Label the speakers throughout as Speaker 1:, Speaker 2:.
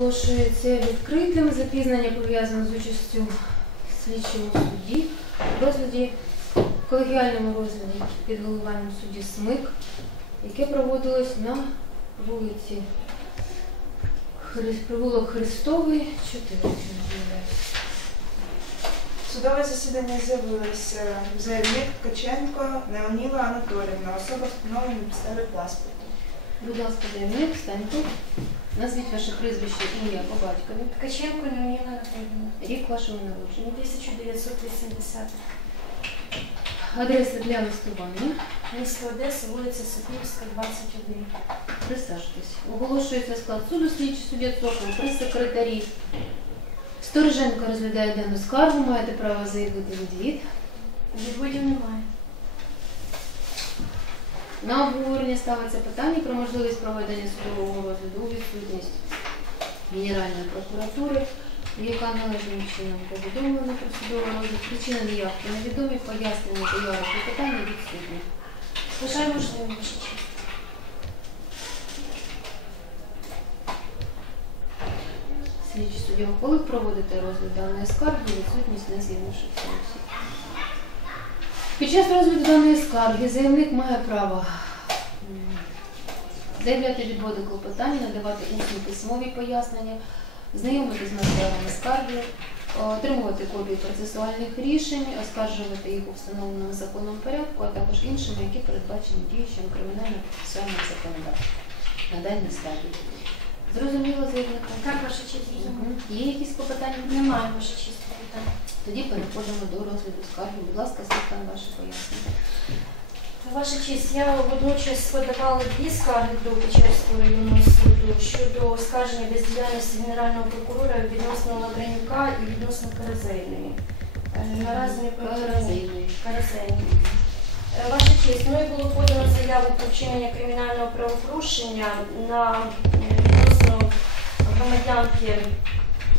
Speaker 1: Оголошується відкритим запізнення пов'язане з участю слідчого судді в розгляді в колегіальному розгляді під головуванням судді Смик, яке проводилось на вулиці провулок Христовий, 4. якщо не помиляюсь.
Speaker 2: Судове засідання з'явилися заявник Ткаченко Неоніла Анатолівна, особа встановлена на підставі паспорту.
Speaker 1: Будь ласка, заявник, встаньте. Назвіть ваше прізвище, ім'я по батькові,
Speaker 3: Ткаченко Неоніна Анатоліївна,
Speaker 1: рік вашого народження,
Speaker 3: 1980.
Speaker 1: адреса для листування.
Speaker 3: Місто Одеса, вулиця Софіївська, 21.
Speaker 1: Присаджуйтесь. Оголошується склад суду слідчий суддя Цокол при секретарі. Стороженко розглядає дану скаргу, маєте право заявити відвід.
Speaker 3: Відводів немає.
Speaker 1: На обговорення ставиться питання про можливість проведення судового розгляду у відсутність Генеральної прокуратури, яка належним чином повідомлена про судовий розгляд. Причина неявки невідомі, пояснення про питання відсутні.
Speaker 3: Ваша честь.
Speaker 1: Слідчий суддя ухвалив проводити розгляд даної скарги, відсутність не з'явившихся осіб. Під час розгляду даної скарги заявник має право заявляти відводи клопотання, надавати усні письмові пояснення, знайомитись з матеріалами скарги, отримувати копії процесуальних рішень, оскаржувати їх у встановленому законом порядку, а також іншими, які передбачені діючим кримінально-процесуальним законодавством на даній стадії. Зрозуміло заявника?
Speaker 3: Так, ваша честь,
Speaker 1: Є якісь клопотання?
Speaker 3: Немає ваша честь.
Speaker 1: Тоді переходимо до розгляду скарги. Будь ласка, слухаємо ваше пояснення.
Speaker 3: Ваша честь, я водночас подавала дві скарги до Печерського районного суду щодо оскарження бездіяльності Генерального прокурора відносно Лавренюка і відносно Каразейної. Е, Наразі не.
Speaker 1: Каразейної.
Speaker 3: Каразейної. Е, Ваша честь, мною було подано заяву про вчинення кримінального правопорушення на е, відносно громадянки,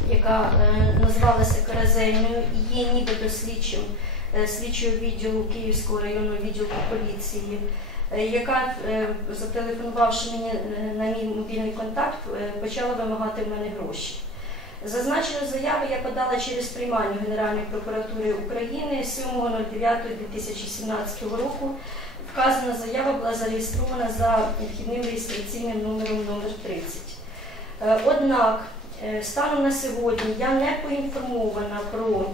Speaker 3: яка е, називалася Каразейною і є нібито слідчим е, слідчого відділу Київського районного відділу поліції, е, яка, зателефонувавши мені на мій мобільний контакт, почала вимагати в мене гроші. Зазначену заяву я подала через приймальню Генеральної прокуратури України 7.09.2017 року. Вказана заява була зареєстрована за вхідним реєстраційним номером номер 30. Е, Однак, станом на сьогодні я не поінформована про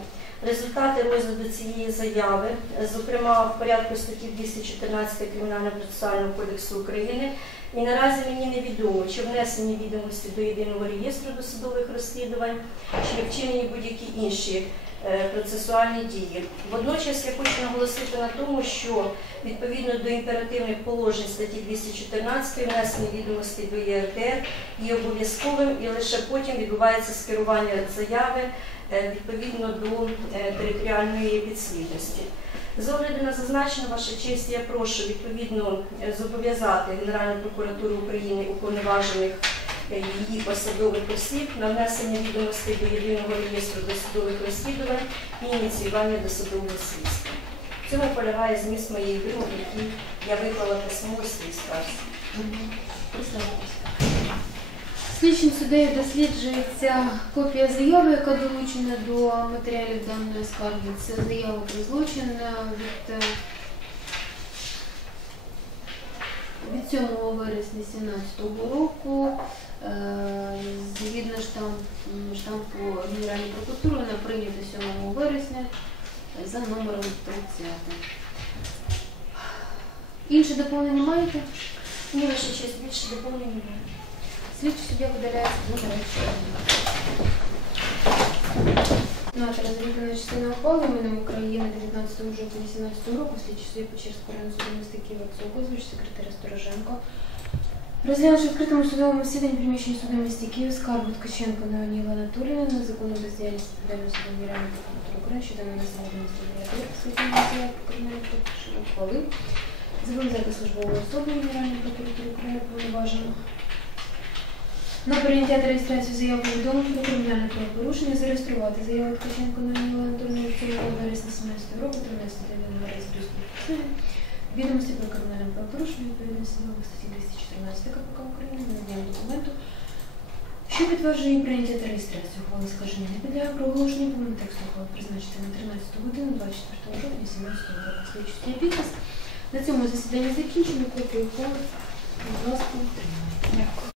Speaker 3: результати розгляду цієї заяви, е, зокрема в порядку статті 214 Кримінально-процесуального кодексу України. І наразі мені невідомо, чи внесені відомості до єдиного реєстру досудових розслідувань, чи вчинені будь-які інші е, процесуальні дії. Водночас я хочу наголосити на тому, що відповідно до імперативних положень статті 214 внесення відомостей до ЄРДР є обов'язковим і лише потім відбувається скерування заяви е, відповідно до е, територіальної підслідності. З огляду на зазначене, ваша честь, я прошу відповідно е, зобов'язати Генеральну прокуратуру України уповноважених е, її посадових осіб на внесення відомостей до єдиного реєстру досудових розслідувань і ініціювання досудового слідства. В цьому полягає зміст моєї вимоги, які я виклала письмово в своїй скарзі.
Speaker 1: Слідчим суддею досліджується копія заяви, яка долучена до матеріалів даної скарги. Це заява про злочин е, від, е, від 7 вересня 2017 року. Е, Згідно штамп, штампу Генеральної прокуратури, вона прийнята 7 вересня за номером 30. Інші доповнення маєте?
Speaker 3: Ні, ваша честь, більше доповнень немає.
Speaker 1: Слідчий суддя видаляє заперечення. На розрізана частина ухвали іменем України 19 жовтня 2018 року слідчий суддя Печерського району суду міста Києва Цокозвич, секретаря Стороженко. Розглянувши в відкритому судовому засіданні приміщення суду місті Київ скаргу Ткаченко Неоніла Анатоліївна на законну бездіяльність Федерального суду Генеральної прокуратури України щодо нанесення адміністративної розслідування заяв про кримінальне правопорушення ухвалив. Зобов'язати службовою особою Генеральної прокуратури України повноважено на прийняття та реєстрацію заяв повідомлень про кримінальне правопорушення зареєструвати заяву Ткаченко на Ніла від 7 вересня 17 року 13 до реєстру Відомості про кримінальне правопорушення відповідно до статті 214 КПК України надання документу що підтверджує прийняття та реєстрацію ухвали скаження не підлягає проголошенню повному тексту ухвали призначити на 13 годину 24 жовтня 17 року. Слідчий підпис. На цьому засідання закінчено. Копію ухвали, будь ласка.
Speaker 2: Дякую.